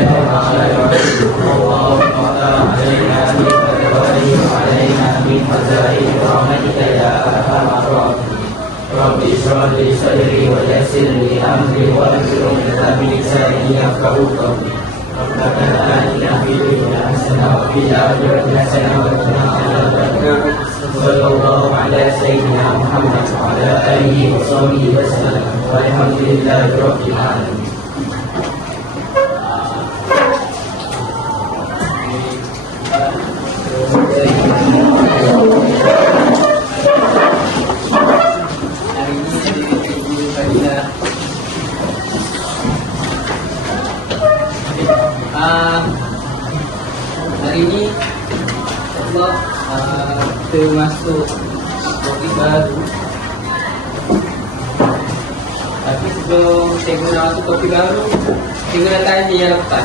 يوم لا يعز الله ولا علينا من فتواه وعلينا من خزائن رحمتك يا ارحم الراحمين. رب اشرح لي صدري ويسر لي امري واحلل عقدة من لساني يفقهوا قولي. ربنا آتنا في الدنيا حسنة وفي الآخرة حسنة وقنا عذاب النار. صلى الله على سيدنا محمد وعلى آله وصحبه وسلم والحمد لله رب العالمين. Hari ini Allah kita masuk topik baru. Tapi sebelum saya guna masuk topik baru, saya guna tanya yang lepas.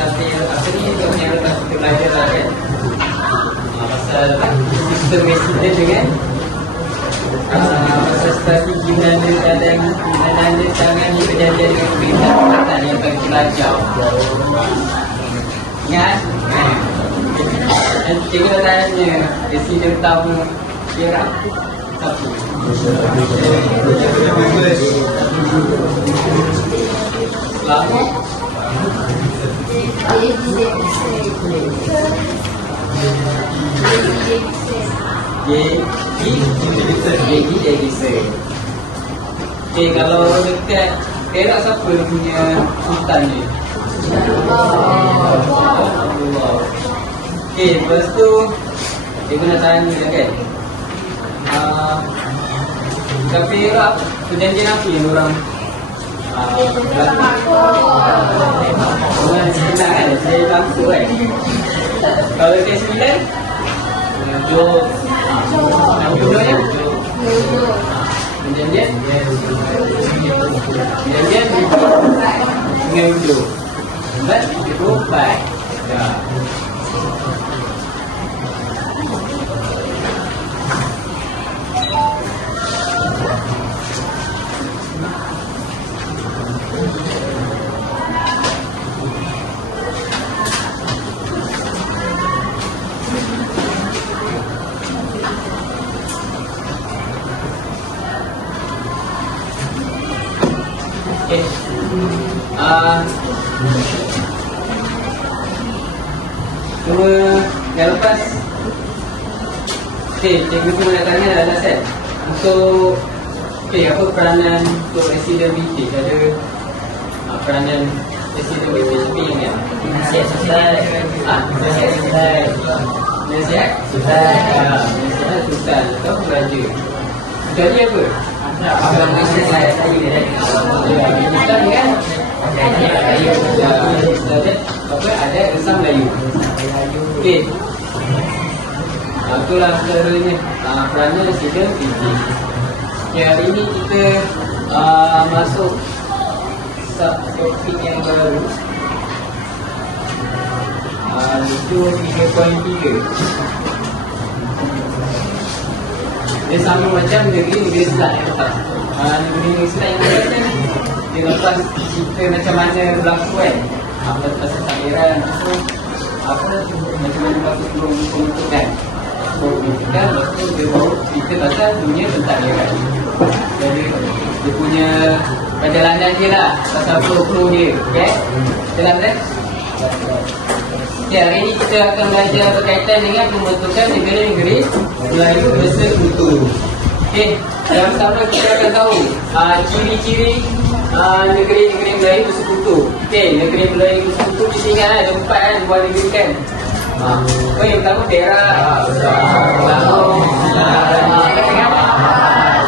Tapi apa ni yang lepas kita belajar lah kan, pasal sistem resident dengan pasal strategi menanda tangani kejadian dengan berita perkataan yang bagi pelajar. Ingat? Dan cikgu tanya resident tamu kira apa? Selamat. Okay, kalau dekat Perak siapa dia punya sultan ni? Allah. Okay, lepas tu dia nak tanya kan, dekat Perak perjanjian apa yang orang orang senang kan, saya langsung kan. Kalau dekat Sembilan Jom Jom perjanjian dengan undur. Lambat itu baik. Cuma yang lepas, cikgu tu nak tanya alasan untuk apa peranan untuk resident British. Ada peranan resident British tapi yang nasihat sosial. Nasihat sosial. Nasihat sosial atau pelajar. Jadi apa? Abang nasihat saya kan ada resam Melayu. Okey. Itulah sebenarnya peranan resident British. Okay, hari ini kita masuk topik yang baru. Itu 3.3. Dia sama macam negeri-negeri Islam yang lepas. Negeri-negeri Islam yang lepas kan, dia lepas cerita macam mana berlaku kan, pasal takdiran tu macam mana berlaku sebelum pembentukan. Lepas tu dia baru cerita pasal dunia pentadbiran. Jadi dia punya perjalanan dia lah, pasal flow dia. Okay? Jelas kan? Ya, hari ini kita akan belajar berkaitan dengan pembentukan negeri-negeri Melayu bersekutu. Okey, yang pertama kita akan tahu ciri-ciri negeri-negeri Melayu bersekutu. Okey, negeri Melayu bersekutu mesti ingat ada 4 kan, buat negeri kan. Yang pertama Perak, Selangor,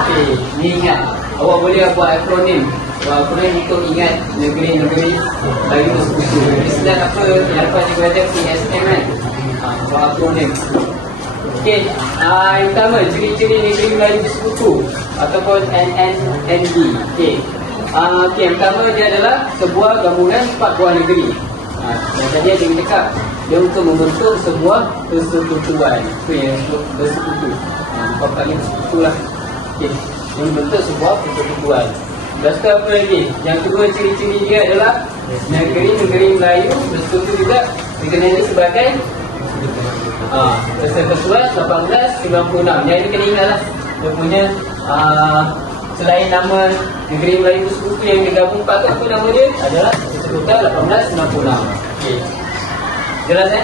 okey, ni ingat. Awak boleh buat akronim. Akronim untuk ingat negeri-negeri Melayu bersekutu. Istilah apa? Lepas dia ada PSM kan. Buat akronim. Okey, yang pertama ciri-ciri negeri Melayu bersekutu ataupun NNNB. Okey. Yang pertama dia adalah sebuah gabungan 4 buah negeri. Dan tadi ada yang cakap dia untuk membentuk sebuah persekutuan. Itu yang bersekutu. Bukan kali bersekutu lah. Okey, membentuk sebuah persekutuan. Lepas tu apa lagi? Yang kedua ciri-ciri dia adalah negeri-negeri Melayu bersekutu juga dikenali sebagai Persekutuan 1896. Yang ini kena ingat lah. Dia punya selain nama negeri Melayu bersekutu yang digabung empat tu, apa nama dia? Adalah Persekutuan 1896. Okey. Jelas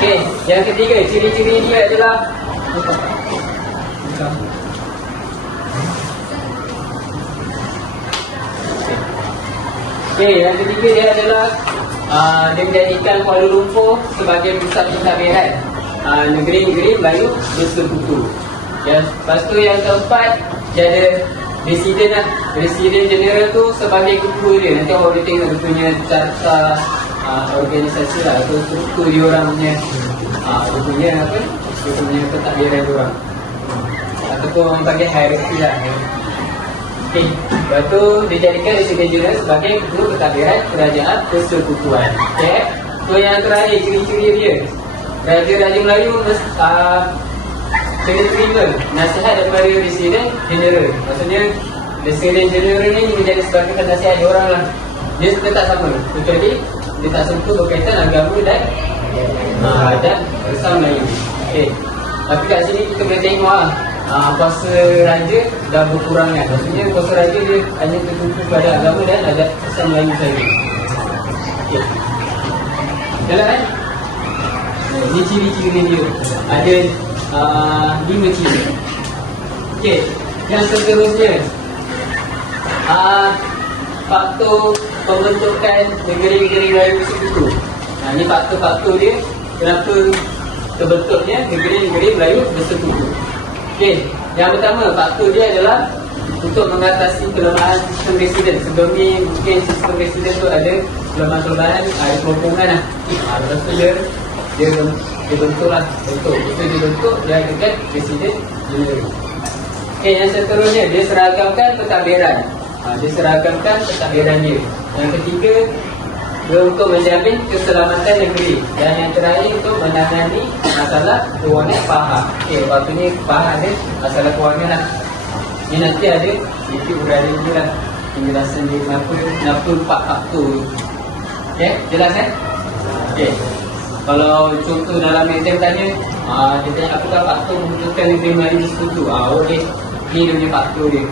Okey, yang ketiga ciri-ciri dia adalah Okey, yang ketiga dia adalah dia menjadikan Kuala Lumpur sebagai pusat pentadbiran negeri-negeri Melayu bersekutu. Lepas tu yang keempat dia ada Presiden lah. Presiden Jeneral tu sebagai ketua dia. Nanti orang boleh tengok dia punya carta organisasi lah, atau struktur dia orang punya dia punya apa, dia punya pentadbiran dia orang, ataupun orang panggil hierarki lah. Okey, lepas tu dijadikan Presiden Jeneral sebagai ketua pentadbiran kerajaan persekutuan. Okey, so yang terakhir ciri-ciri dia, Raja-Raja Melayu kena terima nasihat daripada Presiden Jeneral. Maksudnya Presiden Jeneral ni menjadi sebagai penasihat dia orang lah. Dia tetap sama, kecuali dia tak sentuh berkaitan agama dan Islam Melayu. Okey, tapi kat sini kita boleh tengok lah, kuasa raja dah berkurang kan. Maksudnya kuasa raja dia hanya tertumpu pada agama dan adat Islam Melayu saja. Okey, jalan kan? Ini ciri-ciri dia. Ada 5 ciri. Okey, yang seterusnya faktor pembentukan negeri-negeri Melayu bersekutu. Ini faktor-faktor dia kenapa terbentuknya negeri-negeri Melayu bersekutu. Okey, yang pertama faktor dia adalah untuk mengatasi kelemahan sistem residen. Sebelum ni mungkin sistem residen tu ada kelemahan-kelemahan, ada kelompongan lah. Lepas tu dia bentuk lah, dia adakan Presiden Jeneral. Okey, yang seterusnya dia seragamkan pentadbiran. Dia seragamkan pentadbiran dia. Yang ketiga, dia untuk menjamin keselamatan negeri. Dan yang terakhir untuk menangani masalah kewangan faham. Okey, waktu ni faham ada masalah kewangan lah. Ini nanti ada sedikit berada je lah penjelasan dia kenapa 4 faktor. Okey, jelas Okey, kalau contoh dalam exam tanya, dia tanya apakah faktor membentukkan negeri Melayu bersekutu. Okey, ni dia punya faktor dia.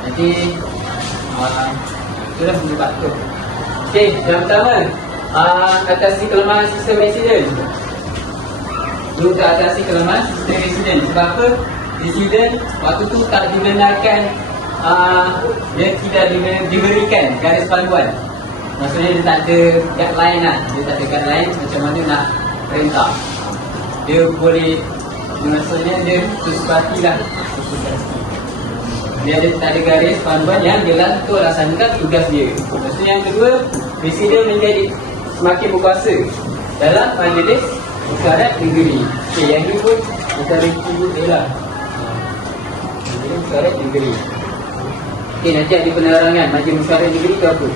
Nanti itulah punya faktor. Okey, yang pertama, atasi kelemahan sistem residen. Dulu kita atasi kelemahan sistem residen. Sebab apa? Residen waktu tu tak dibenarkan, dia tidak diberikan garis panduan. Maksudnya dia tak ada guideline lah. Dia tak ada guideline macam mana nak perintah. Dia boleh, maksudnya dia sesuatu lah. Dia tak ada garis panduan yang jelas untuk laksanakan tugas dia. Maksudnya yang kedua, Presiden menjadi semakin berkuasa dalam majlis mesyuarat negeri. Okey, yang ni pun kita review dia lah. Majlis mesyuarat negeri. Okey, nanti ada penerangan majlis mesyuarat negeri ke apa.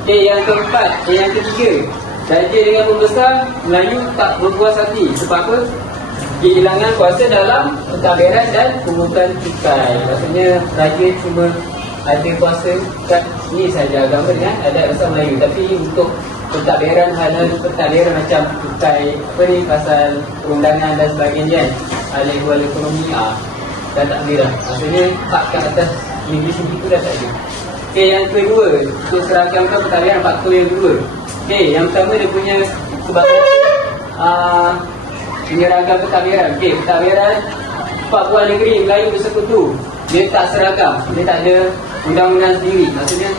Okey, yang keempat, yang ketiga, Raja dengan pembesar Melayu tak berpuas hati. Sebab apa? Kehilangan kuasa dalam pentadbiran dan pungutan cukai. Maksudnya Raja cuma ada kuasa kat ni saja, agama dengan adat Islam Melayu. Tapi untuk pentadbiran, hal-hal pentadbiran macam cukai, apa ni, pasal perundangan dan sebagainya kan, hal-hal ekonomi, dah tak boleh dah. Maksudnya tak kat atas negeri sendiri tu dah tak ada. Okey, yang kedua, untuk seragamkan pentadbiran, faktor yang kedua. Okey, yang pertama dia punya sebabkan menyeragam pentadbiran. Okey, pentadbiran 4 buah negeri Melayu bersekutu, dia tak seragam, dia tak ada undang-undang sendiri. Maksudnya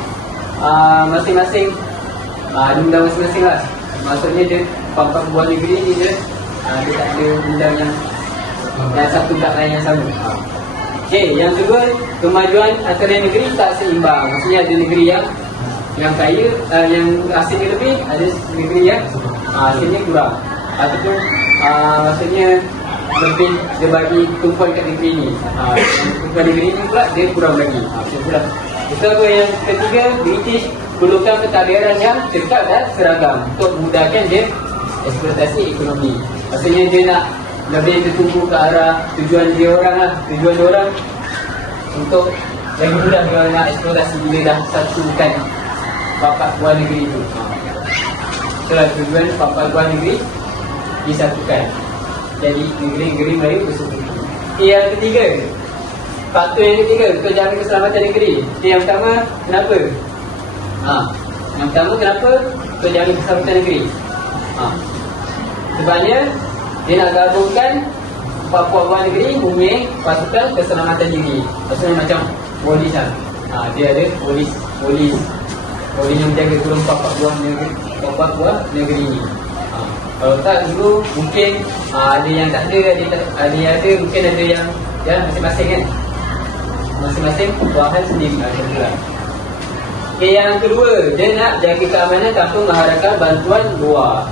masing-masing ada undang masing-masing lah. Maksudnya dia 4 buah negeri ni dia tak ada undang yang satu tak lain yang sama. Okey, yang kedua, kemajuan antara negeri tak seimbang. Maksudnya ada negeri yang kaya, yang hasilnya lebih, ada negeri yang hasilnya kurang. Ataupun maksudnya lebih dia bagi tumpuan kat negeri ni, tumpuan negeri ni pula dia kurang lagi. Macam tu lah. Itu apa yang ketiga, British perlukan pentadbiran yang dekat dan seragam untuk memudahkan dia eksploitasi ekonomi. Maksudnya dia nak lebih tertumpu ke arah tujuan dia orang lah. Tujuan dia orang untuk lagi mudah dia nak eksplorasi bila dah satukan papat buah negeri itu. Itulah tujuan papat buah negeri disatukan. Jadi negeri-negeri Melayu bersekutu. Yang ketiga, faktor yang ketiga untuk jaga keselamatan negeri. Yang pertama, kenapa? Yang pertama, kenapa untuk jaga keselamatan negeri? Sebabnya dia nak gabungkan papat buah negeri mempunyai pasukan keselamatan diri. Maksudnya macam polis lah. Dia ada polis yang menjaga turun papat buah negeri ni. Kalau tak dulu mungkin ada yang tak ada, ada yang ada, mungkin ada yang masing-masing kan. Masing-masing bahan sendiri macam tu lah. Okay, yang kedua, dia nak jaga keamanan tanpa mengharapkan bantuan luar.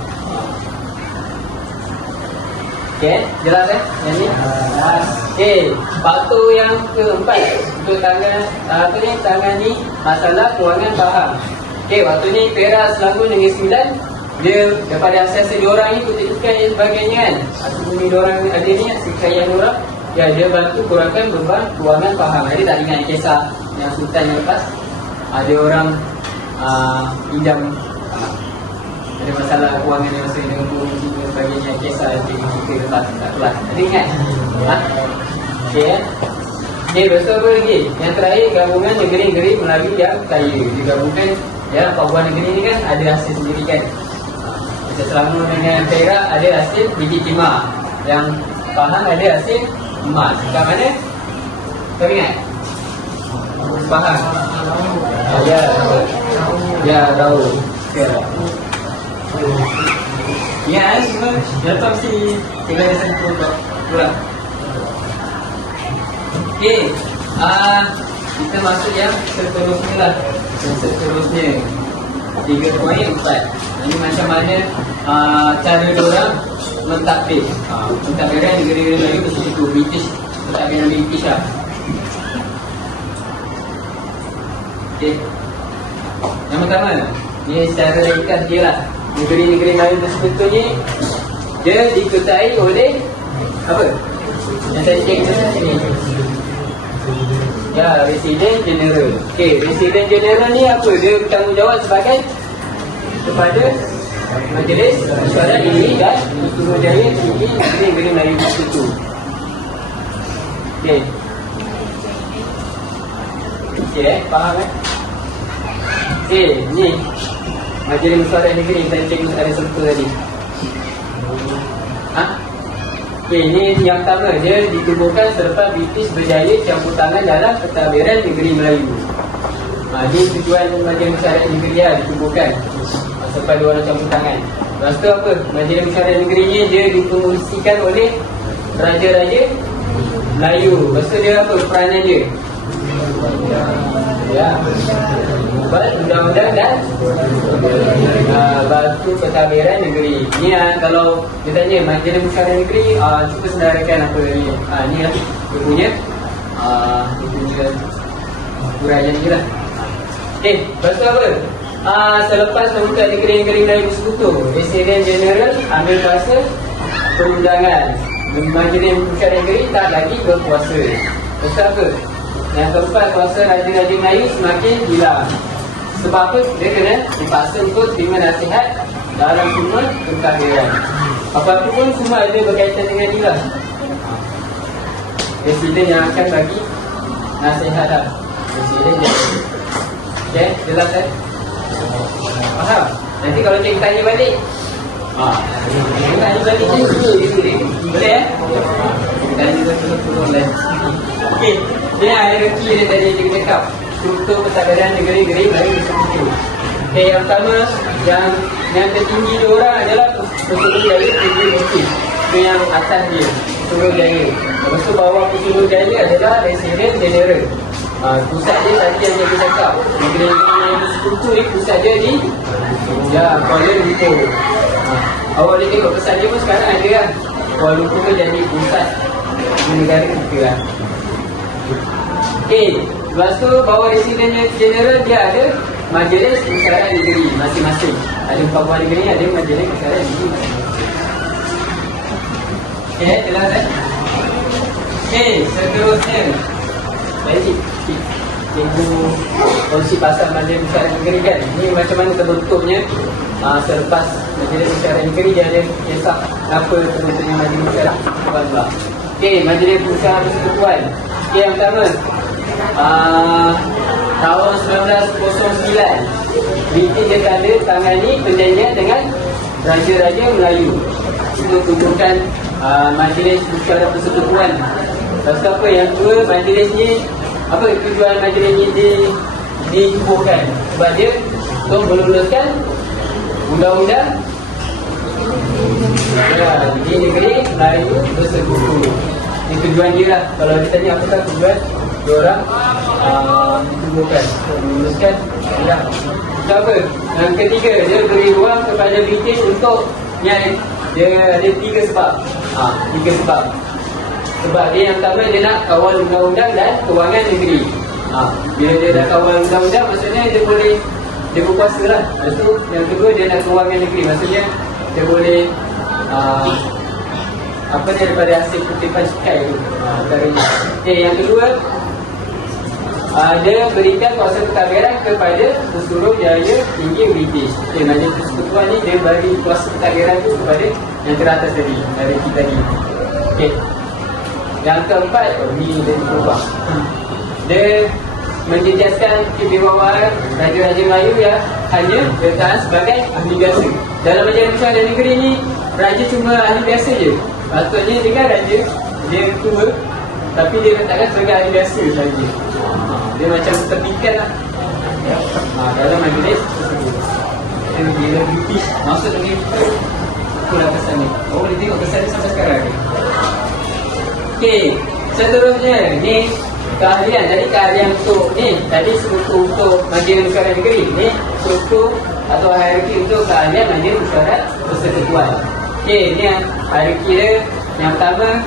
Okay, jelas yang ni? Okay, faktor yang keempat untuk tangani masalah kewangan faham. Okay, waktu ni Perak, Selangor, Negeri Sembilan, dia daripada asas diorang ni kutikan dan sebagainya kan. Asal bumi diorang ada ni, kekayaan diorang, dia bantu kurangkan beban kewangan faham. Dia tak ingat kisah yang Sultan yang lepas, ada orang pinjam, ada masalah kewangan yang masa dengan bumi dan sebagainya, kisah yang kita lepas tak kelas. Ada ingat? Okay, okay, besar apa lagi? Yang terakhir, gabungan negeri-negeri Melayu yang kaya. Digabungkan empat buah negeri ni kan ada hasil sendiri kan. Macam Selangor dengan Perak ada hasil biji timah, yang Pahang ada hasil emas. Kat mana? Kau ingat? Pahang. Ya, tahu. Ya, semua lepas mesti tinggal di sana pulang. Okey. Kita masuk yang seterusnya lah. Yang seterusnya 3.4. Ini macam mana cara diorang mentadbir. Mentadbiran negeri-negeri Melayu bersekutu. British, mentadbiran British lah. Okay. Yang pertama, ni secara ringkas dia lah. Negeri-negeri Melayu bersekutu ni, dia diketuai oleh apa? Yang saya cakap ni. Ya, Residen General. Okay, Residen General ni apa? Dia bertanggungjawab sebagai kepada Majlis Mesyuarat Negeri dan Suruhanjaya Tinggi Negeri Melayu Bersekutu. Okay. Okay, faham Okay, ni Majlis Mesyuarat Negeri saya cikgu ada sentuh tadi. Okay, ini yang pertama, dia ditubuhkan selepas British berjaya campur tangan dalam pentadbiran negeri Melayu. Ini tujuan Majlis Mesyuarat Negeri dia ditubuhkan selepas dia orang campur tangan. Lepas tu apa? Majlis Mesyuarat Negeri ni dia difungsikan oleh Raja-Raja Melayu. Lepas tu dia apa peranan dia? Ya, buat undang-undang dan batu pentadbiran negeri. Ni kalau dia tanya Majlis Mesyuarat Negeri, cuba sedarakan apa ni. Ni lah dia punya uraian dia lah. Okay, lepas tu apa? Selepas membuka negeri-negeri Melayu Bersekutu, Residen General ambil kuasa perundangan. Majlis Mesyuarat Negeri tak lagi berkuasa. Lepas tu apa? Yang keempat, kuasa Raja-Raja Melayu semakin hilang. Sebab apa? Dia kena dipaksa untuk terima nasihat dalam semua pentadbiran. Apa-apa pun semua ada berkaitan dengan dia lah. Presiden yang akan bagi nasihat lah. Presiden yang okay, jelas faham? Nanti kalau cikgu tanya balik tanya balik boleh tanya balik. Okey, dia hierarki dia tadi cikgu cakap struktur pentadbiran negeri-negeri Melayu Bersekutu. Okay, yang pertama, yang tertinggi diorang adalah Pusurujaya Tinggi Mesir. Itu yang atas dia, Pusurujaya. Lepas tu bawah Pusurujaya adalah Residen General. Pusat dia tadi yang kita cakap, negeri-negeri Bersekutu ni pusat dia di Kuala Lumpur. Awak boleh tengok pusat dia pun sekarang ada lah. Kuala Lumpur tu jadi pusat negara kita lah. Okay, lepas tu bawah Residen General dia ada Majlis Mesyuarat Negeri masing-masing. Ada 4 buah negeri ni ada Majlis Mesyuarat Negeri masing-masing. Okay, jelas Okay, seterusnya Jadi cikgu kongsi pasal Majlis Musyawarah Negeri kan. Ini macam mana terbentuknya. Selepas Majlis Musyawarah Negeri dia ada kisah apa terbentuknya Majlis Musyawarah Persekutuan. Okey, Majlis Musyawarah Persekutuan. Okey, yang pertama tahun 1909 British dia ada tangani perjanjian dengan Raja-Raja Melayu untuk tunjukkan Majlis Musyawarah Persekutuan. Lepas tu apa yang kedua, majlis ni apa tujuan majlis ni ditubuhkan? Sebab dia untuk meluluskan undang-undang di negeri Melayu Bersekutu. Ini tujuan dia lah. Kalau ditanya apakah tujuan diorang ditubuhkan untuk meluluskan undang. Apa? Yang ketiga, dia beri ruang kepada British untuk dia ada tiga sebab. Tiga sebab. Sebab dia yang pertama dia nak kawal undang-undang dan kewangan negeri. Bila dia dah kawal undang-undang, maksudnya dia berkuasa lah. Lepas tu yang kedua dia nak kewangan negeri. Maksudnya dia boleh daripada hasil kutipan cukai tu antaranya. Yang kedua, dia berikan kuasa pentadbiran kepada Pesuruhjaya Tinggi British. Majlis Persekutuan ni dia bagi kuasa pentadbiran tu kepada yang teratas tadi, dari kita tadi. Yang keempat, ni dia berubah. Dia menjejaskan kewibawaan Raja-Raja Melayu yang hanya bertahan sebagai ahli biasa. Dalam Majlis Musyawarah Negeri ni, Raja cuma ahli biasa je. Maksudnya dia kan Raja, dia tua, tapi dia letakkan sebagai ahli biasa saja. Dia macam terpikat lah dalam majlis tersebut. Dia British masuk dengan itulah kesan ni. Boleh tengok kesan ni sampai sekarang ni. Okey, seterusnya ni keahlian. Jadi keahlian untuk ni tadi struktur untuk Majlis Musyawarah Negeri. Ni struktur atau hierarki untuk keahlian Majlis Musyawarah Persekutuan. Okey, ni hierarki dia. Yang pertama,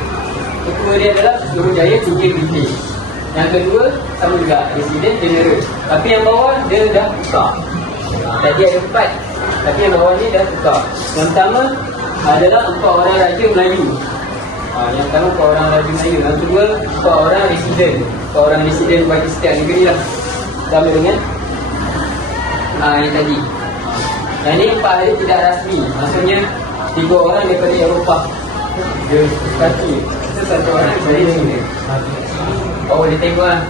ketua dia adalah Pesuruhjaya Tinggi British. Yang kedua, sama juga Presiden General. Tapi yang bawah dia dah tukar. Tadi ada 4, tapi yang bawah ni dah tukar. Yang pertama adalah 4 orang Raja Melayu. Yang pertama 4 orang Raja Melayu. Yang kedua 4 orang Residen. 4 orang Residen bagi setiap negeri lah. Sama dengan yang tadi. Yang ni 4 hari tidak rasmi. Maksudnya 3 orang daripada Eropah. Dia kaki. Itu 1 orang dari sini. Boleh tengok lah.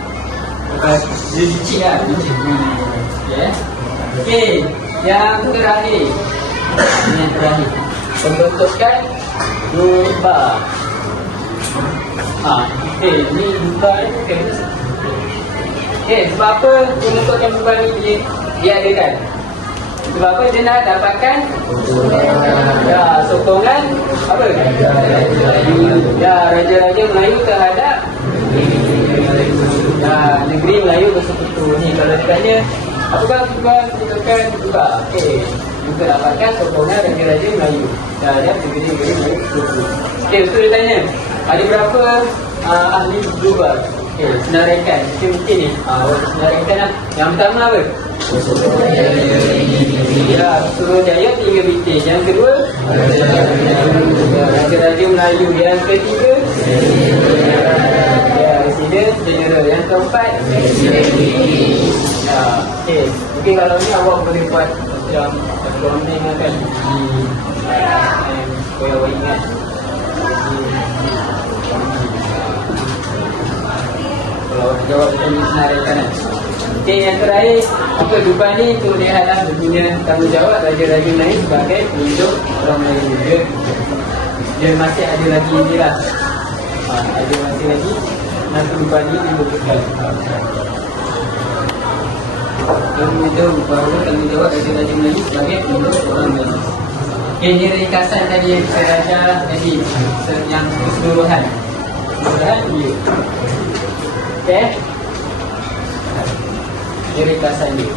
Dia licik lah. Okey, yang terakhir. Yang terakhir, pembentukan Duba. Okey, ni Duba ni sebab apa pembentukan Duba ni diadakan? Sebab apa dia nak dapatkan sokongan apa? Raja-Raja Melayu terhadap negeri Melayu Bersekutu ni. Kalau ditanya apakah tujuan pembentukan Duba? Okey, untuk dapatkan sokongan Raja-Raja Melayu terhadap negeri-negeri Melayu Bersekutu. Okey, betul dia tanya ada berapa ahli Duba? Okey, senaraikan. Mungkin ni senaraikan lah. Yang pertama apa? Pesuruhjaya Tinggi British. Yang kedua Raja-Raja Melayu. Yang ketiga Presiden General. Yang keempat okey, mungkin kalau ni awak boleh buat macam acronym kan supaya awak ingat. Kalau awak jawab macam ni senaraikan kan. Okey, yang terakhir apa Duba ni untuk lihatlah berguna tanggungjawab Raja-Raja Melayu sebagai pelindung orang Melayu. Dia masih ada lagi ni lah. Ada masih lagi nanti Duba ni dibutuhkan. Dia beritahu bahawa tanggungjawab Raja-Raja Melayu sebagai pelindung orang Melayu. Okey, ini ringkasan tadi yang saya baca tadi yang keseluruhan. Keseluruhan dia. Okey. Ini ringkasan dia.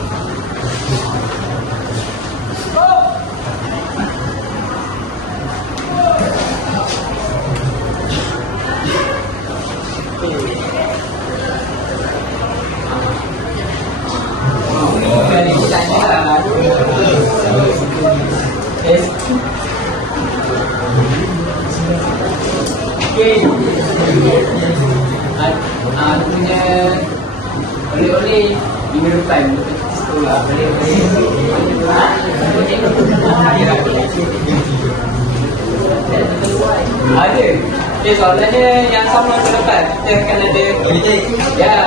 Okey. Punya boleh minggu depan sekolah boleh. Ada. Okay, soalannya yang sama ke depan. Kita akan ada. Ya.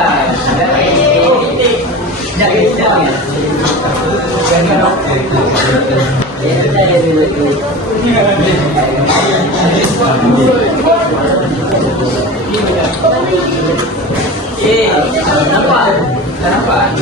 Nampak? Tak nampak?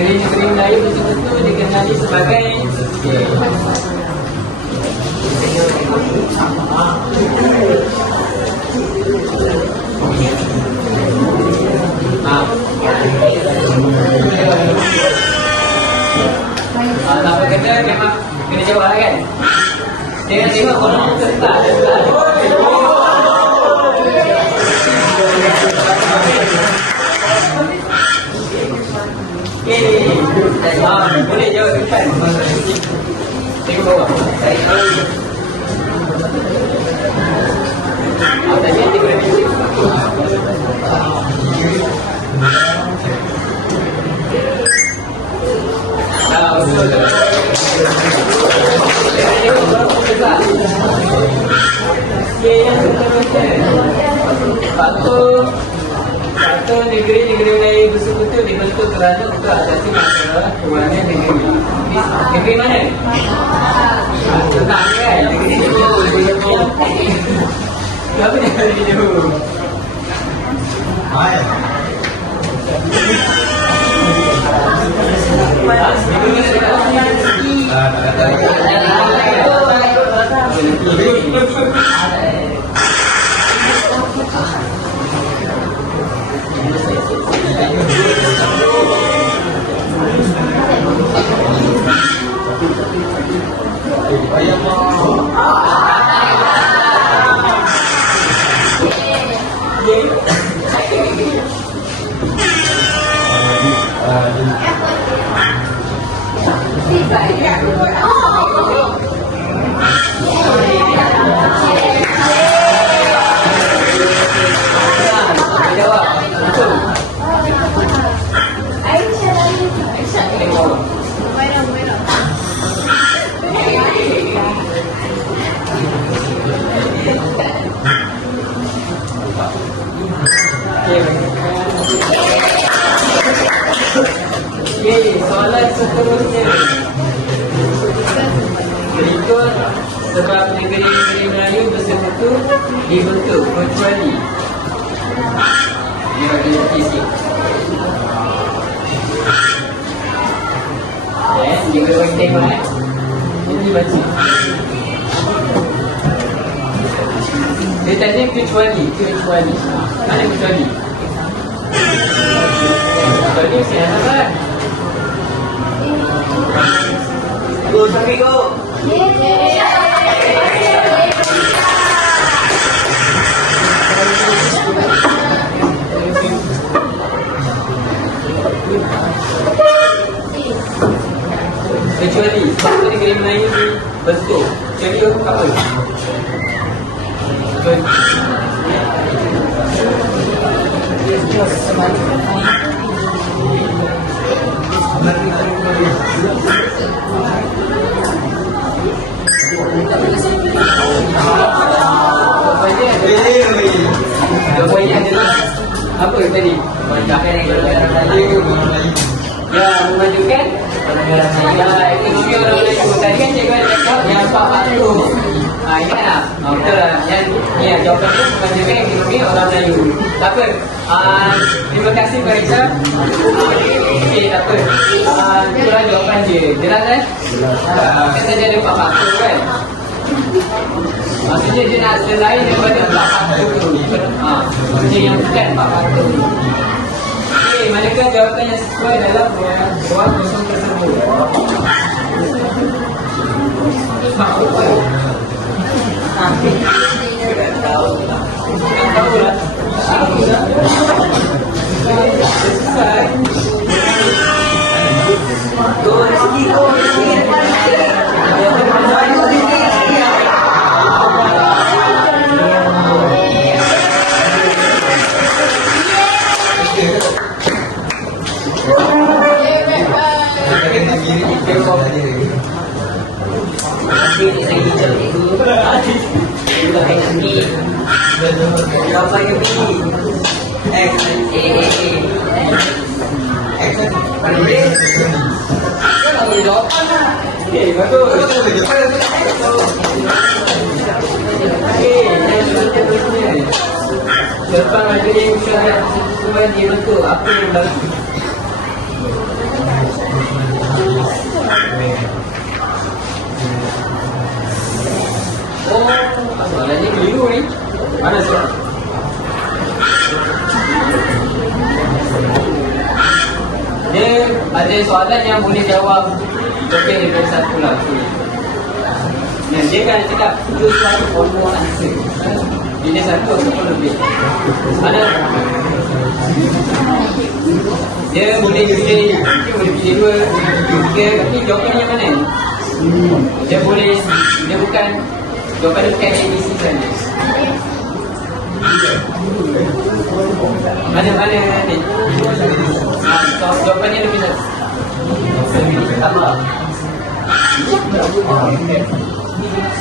Negeri Melayu betul-betul dikenali sebagai apa kata memang kena jawab lah kan. Tengok orang serta. Boleh jawab depan. Tengok bawah. Tadi nanti boleh bisik. Betul. Tengok berapa besar. Yang satu negeri-negeri Melayu bersekutu dibentuk kerana untuk atasi masalah kewangan negeri. Negeri mana? Tentang kan? Negeri Johor. Kenapa dia negeri Johor? Soalan seterusnya berikut sebab negeri-negeri Melayu bersekutu dibentuk kecuali dia bagi isi. Jika bagi tengok ini baca dia tadi kecuali mana kecuali saya nampak go sampai go. Kecuali satu negeri Melayu dibentuk jadi apa? Jawapannya adalah apa tadi? Ya, memajukan ekonomi orang Melayu. Tadi kan cikgu ada cakap yang Pak tu. Ingat tak? Betul lah. Yang jawapan tu memajukan ekonomi orang Melayu. Tak apa. Terima kasih Parisa. Okey, tak apa. Itulah jawapan dia. Jelas kan? Kan tadi ada Pak tu kan? Maksudnya dia nak selain daripada Pak tu. Maksudnya yang bukan Pak tu. Manakah jawapan yang sesuai dalam ruang kosong tersebut? Tak tahu lah. Selesai. Go, rezeki. ni saya hijau itu. Kita akan ni. Apa yang ni? X A A A. X. Boleh. Kalau jawapan lah. Okay, bagus. Lepas majlis usaha semua dibentuk apa yang berlaku. Oh, soalannya keliru ni. Mana soalan? Dia ada soalan yang boleh jawab lebih daripada satu lah. Nah, dia kan cakap choose one or more answer. Pilih satu ataupun lebih. Mana? Dia boleh pilih, dia boleh pilih dua, tiga, tapi jawapan yang mana? Dia boleh, dia bukan, jawapan dia bukan ABC saja. Mana-mana ni? Jawapannya lebih satu. Apa?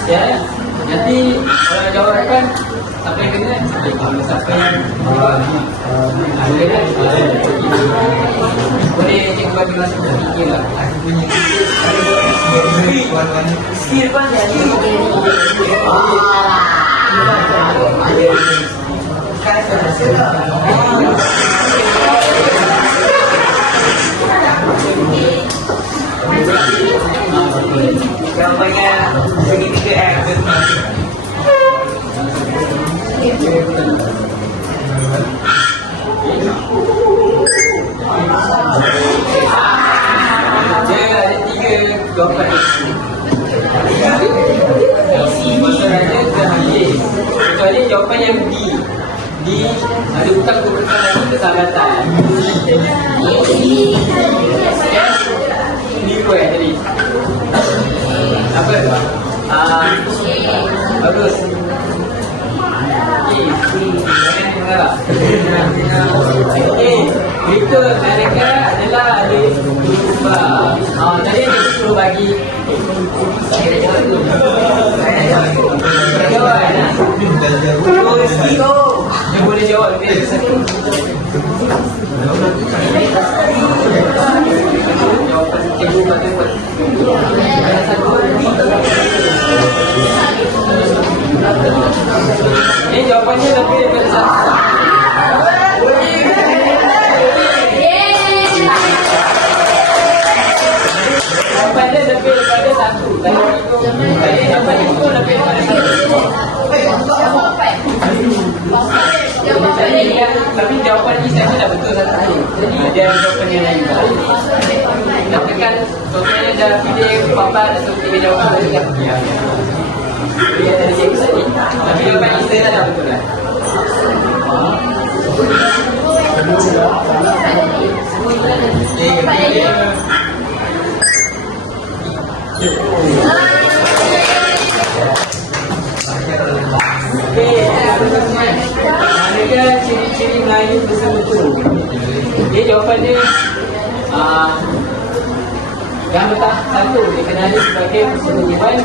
Ya, nanti kalau jawapan siapa yang kena? Siapa yang boleh cikgu bagi masa berfikir lah. Skill pun jadi. Jawapannya segitiga X. Dia ada tiga jawapan. Masalahnya terhasil. Kecuali jawapan yang D. D ada bukan kebetulan lagi kesahabatan. Ni apa yang tadi? Apa? Bagus. Itu mereka adalah ada tadi ada 10 bagi dia boleh jawab lebih satu. Jawapan cikgu pada ini jawapannya lebih daripada satu. Jawapannya lebih daripada satu. Tadi jawapan itu lebih daripada satu. Tapi jawapan ini saya dah betul satu kali. Jadi dia jawapan yang lain. Tapi kan contohnya dah pilih papan atau pilih jawapan dia dah pergi. Dia dari cikgu tadi. Tapi jawapan ini saya dah betul lah. Manakah ciri-ciri Melayu betul-betul? Dia jawapan dia yang pertama satu dikenali sebagai persekutuan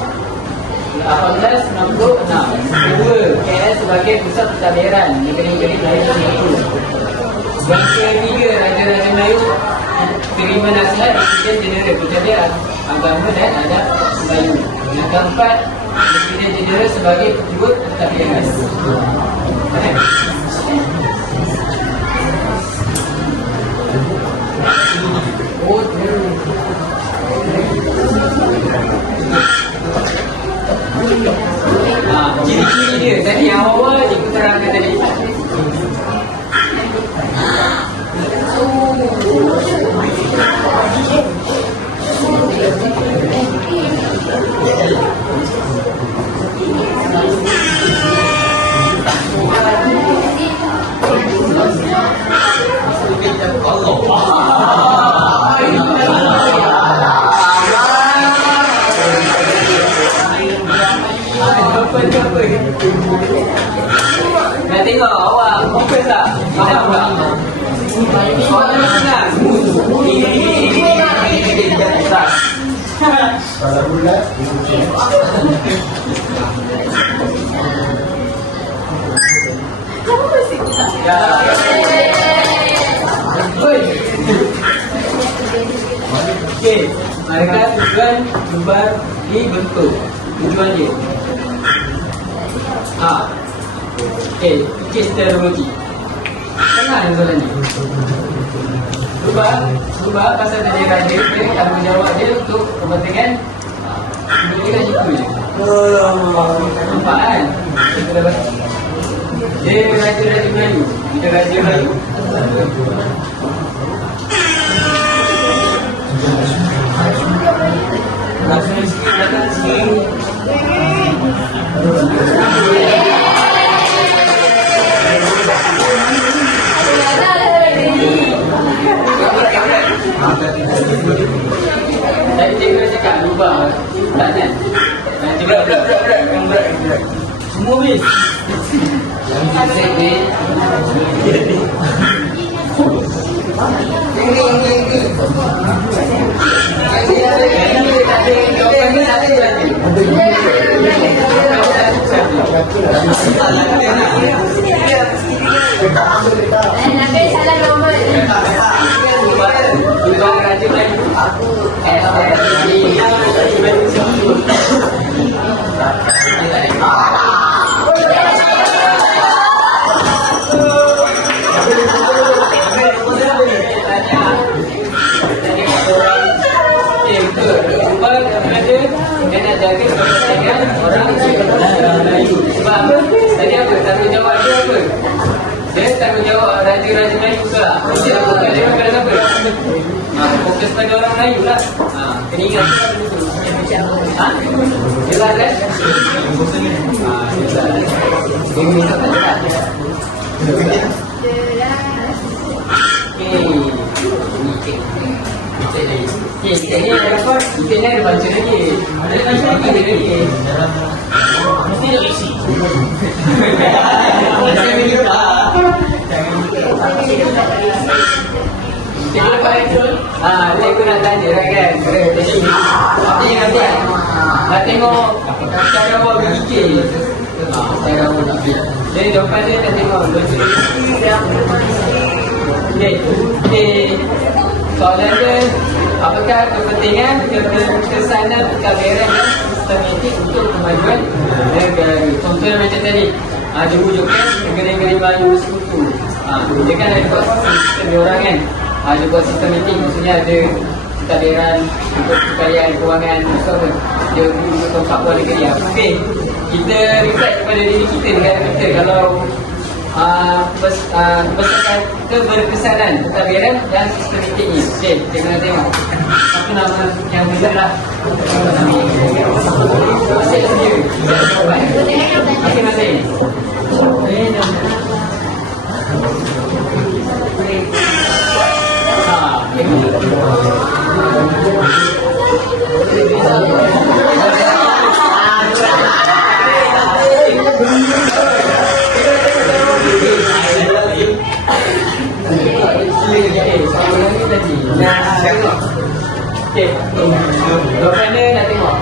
1866. Kedua, KL sebagai pusat pentadbiran negeri-negeri Melayu betul-betul. Yang ketiga, Raja-Raja Melayu terima nasihat Presiden Jeneral Pentadbiran Agama dan Adat Melayu. Yang keempat, Presiden Jeneral sebagai Ketua Pentadbiran. Ciri-ciri dia tadi yang awal cikgu terangkan tadi. Nak tengok awak fokus tak? Faham tak? Soalan senang. Kalau bulat, Ya. Oi. Okey, mereka tujuan gambar di bentuk. Tujuan dia. Okey, fikir secara logik. Senang soalan ni. Cuba pasal tadi raja, tanggungjawab dia untuk kepentingan kepentingan itu je. Nampak kan? Kita dah baca. Dia raja-raja Melayu. Kita raja Melayu. Langsung sikit datang sini. Tadi cikgu cakap lubang. Tak kan? Berat. Semua habis. Yang sisik ni. Nabi salah nombor. Lubang raja Melayu. Dia nak jaga kepentingan orang Melayu. Sebab apa? Tadi apa? Tanggungjawab dia apa? Dia tanggungjawab raja-raja Melayu pula. Dia bukan dia makan apa? Fokus pada orang Melayu lah. Kena ingat jelas kan? Jelas. Dia minta tak jelas. Kita ni ada apa? Kita ni ada baca lagi. Ada baca lagi. Mesti nak isi. Jangan lupa. Kita lupa itu. Aku nak tanya kan. Jadi nanti nak tengok cara awak berfikir. Cara awak nak fikir. Jadi depan dia nak tengok soalan dia, apakah kepentingan kesanan pentadbiran dan sistematik untuk kemajuan negara? Contohnya macam tadi, dia wujudkan negara-negara Melayu sekutu. Dia kan ada buat sistem dia orang kan. Dia buat sistematik, maksudnya ada pentadbiran untuk kekayaan kewangan, apa. Dia wujud tempat buat negara. Okey, kita reflect kepada diri kita, negara kita. Kalau berdasarkan keberkesanan pentadbiran dan sistematik ni. Okey, kita kena tengok apa nama yang benar lah. Masih sendiri. Masing-masing. Okey, jawapan dia nak tengok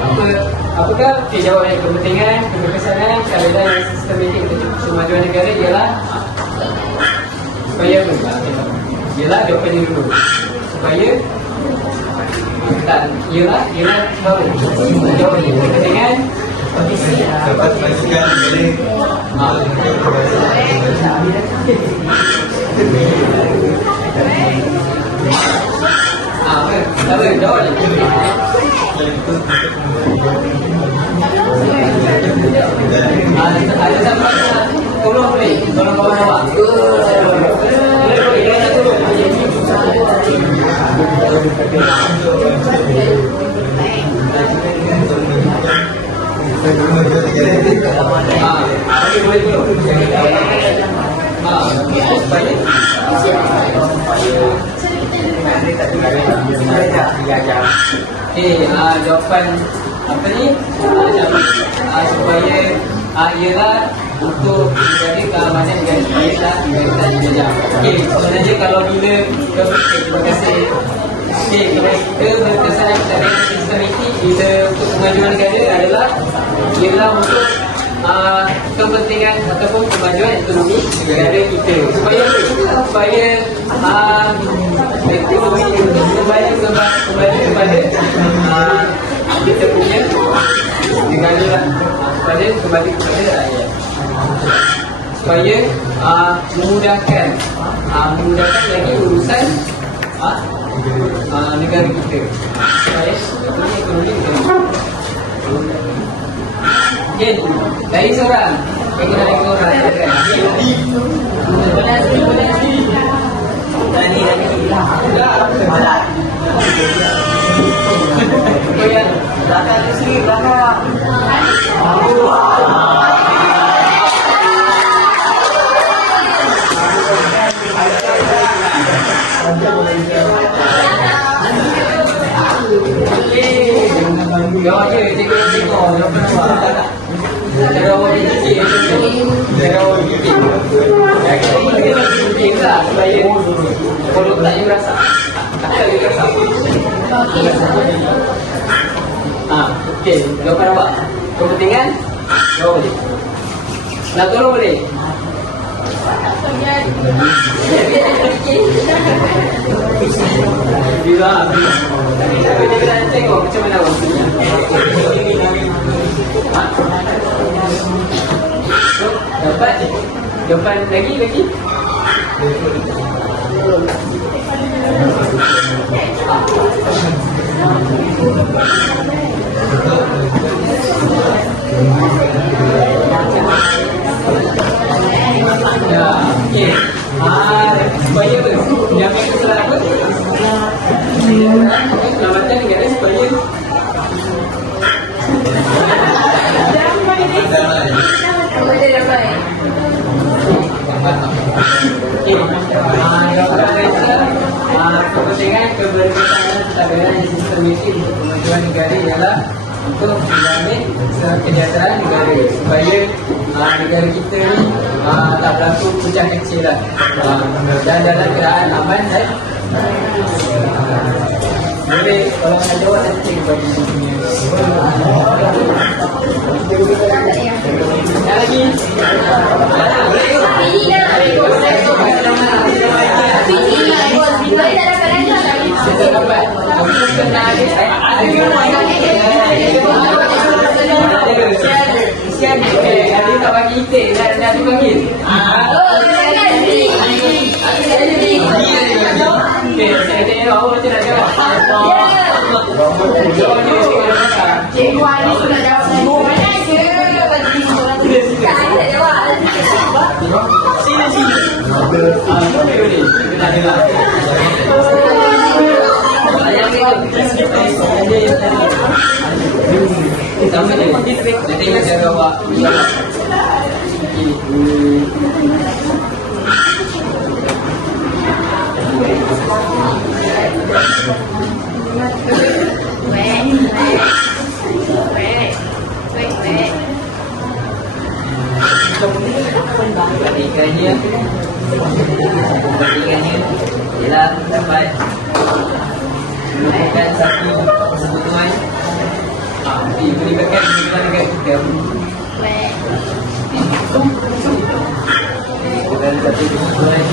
apakah jawapan kepentingan, keberkesanan, keadaan dan sistematik untuk kemajuan negara ialah supaya apa? Ialah jawapan dia dulu. Supaya tak, ialah baru. Jawapan kepentingan dapat pastikan milik apa? Jawab ni. Ada siapa tolong boleh? Tolong kawan awak. Boleh dulu. Jawapan apa ni? Supaya ialah untuk menjadi keamanan negara kita, negara kita dijajah. Okey, sebenarnya kalau bila terima kasih Okey, kalau kita berkesan dengan sistem ini, kita untuk kemajuan negara adalah ialah untuk kepentingan ataupun kemajuan ekonomi negara kita. Supaya ekonomi itu kembali kepada kita punya negara lah, kembali kepada rakyat. Supaya memudahkan lagi urusan negara kita. Supaya ekonomi kita. Okay, dari seorang. Kita dari seorang. Belakang isteri, belakang. Jawab je, tengok. Cara awak fikir. Kita mesti fikir lah supaya kalau tak you rasa. Tak you rasa. Okey, jawapan awak. Kepentingan? Jawab boleh. Nak tolong boleh? Bila kita tengok macam mana maksudnya. Dapat? Jawapan lagi? Ya, okey. Supaya jamin keselamatan negara supaya kepentingan keberkaitan kestabilan sistem ini untuk kemajuan negara ialah untuk menjamin kesejahteraan negara supaya negara kita ni tak berlaku pecah kecil lah dan dalam keadaan aman dan boleh kalau nak jawab nanti kita bagi lagi kita dapat Siap ada tak bagi itik nak dipanggil. Okey, saya tengok awak macam nak jawab. Cikgu Ali pun nak jawab lagi. Mana ada? Sini. Boleh. Kita ada lah. Sama je. Kita tengok cara awak. Kepentingannya ialah dapat menemukan satu persekutuan melibatkan negara kita dan satu persekutuan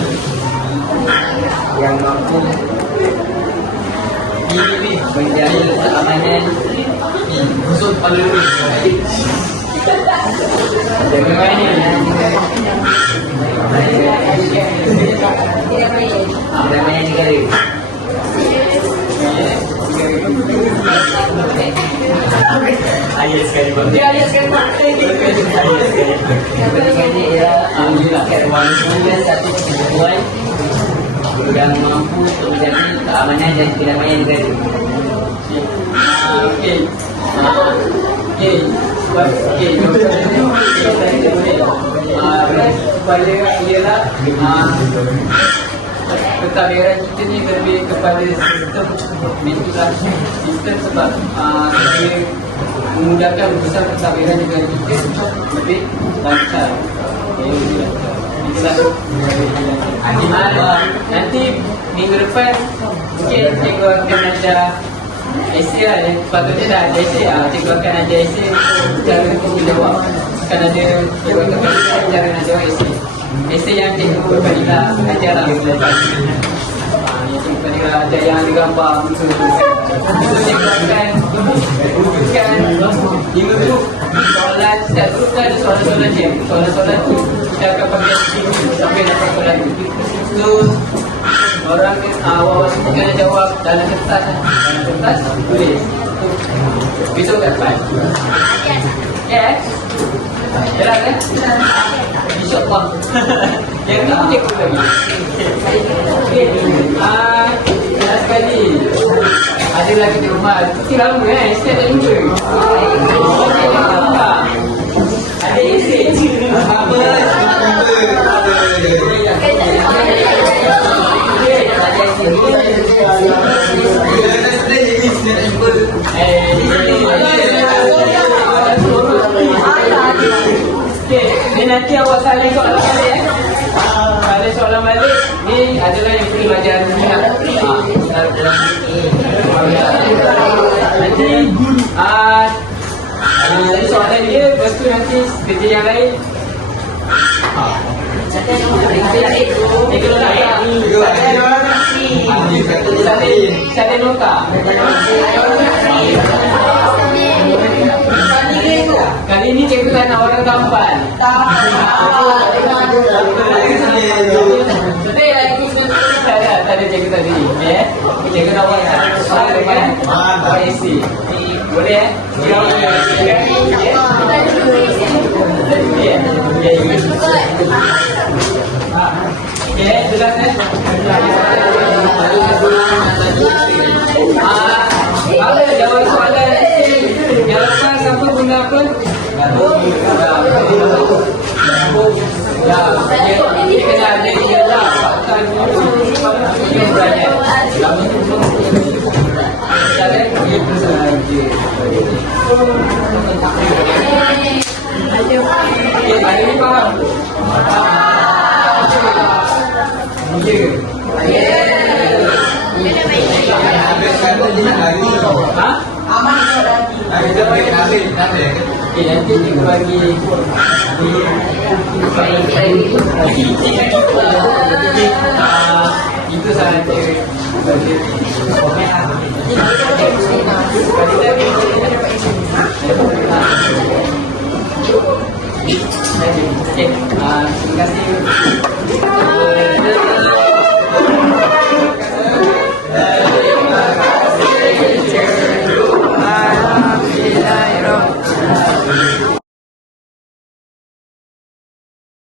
yang mampu menjaga keamanan musuh paling jangan main negara. Ayat sekali bang. Ayat sekali. Kepentingannya ialah melibatkan walaupun satu persekutuan yang mampu untuk menjaga keamanan dan kedamaian negara. Okey. Supaya ialah pentadbiran kita ni lebih kepada sistem sebab dia memudahkan urusan pentadbiran negara kita lebih lancar. Kita itulah. Nanti minggu depan mungkin cikgu akan ada essay lah. Patutnya dah ada essay. Cikgu akan ada essay untuk cara untuk menjawab. Akan ada cikgu akan berikan cara nak jawab essay. Essay yang cikgu Fadila ajar lah belajar. Yang cikgu Fadila ajar yang ada gambar musuh tu. Itu cikgu akan berikan 5 grup soalan. Setiap grup kan ada soalan-soalan je. Soalan-soalan tu kita akan pakai sampai dapat soalan tu. So orang awal-awal semua kena jawab dalam kertas. Dalam kertas tulis. Besok dapat. Yes. Jelas kan? InsyaAllah. Yang ni boleh pun lagi. Last kali ada lagi di rumah. Mesti lama kan? Setiap tak jumpa. Ada isi. Apa? Ni nanti awak salin soalan balik salin soalan balik ni adalah yang kita belajar nanti soalan dia lepas tu nanti kerja yang lain salin nota. Kali ini cikgu tak nak orang tampan. Betul lah, ikut saya tak ada cikgu tadi. Cikgu nak buat soalan depan YSC. Boleh jelas kalau jawab soalan yang lepas apa guna apa? Dia kena ada ialah fakta yang belajar. Soalan itu sahaja. Okey, hari ni faham? Okay, nanti cikgu bagi itu sahaja. Terima kasih.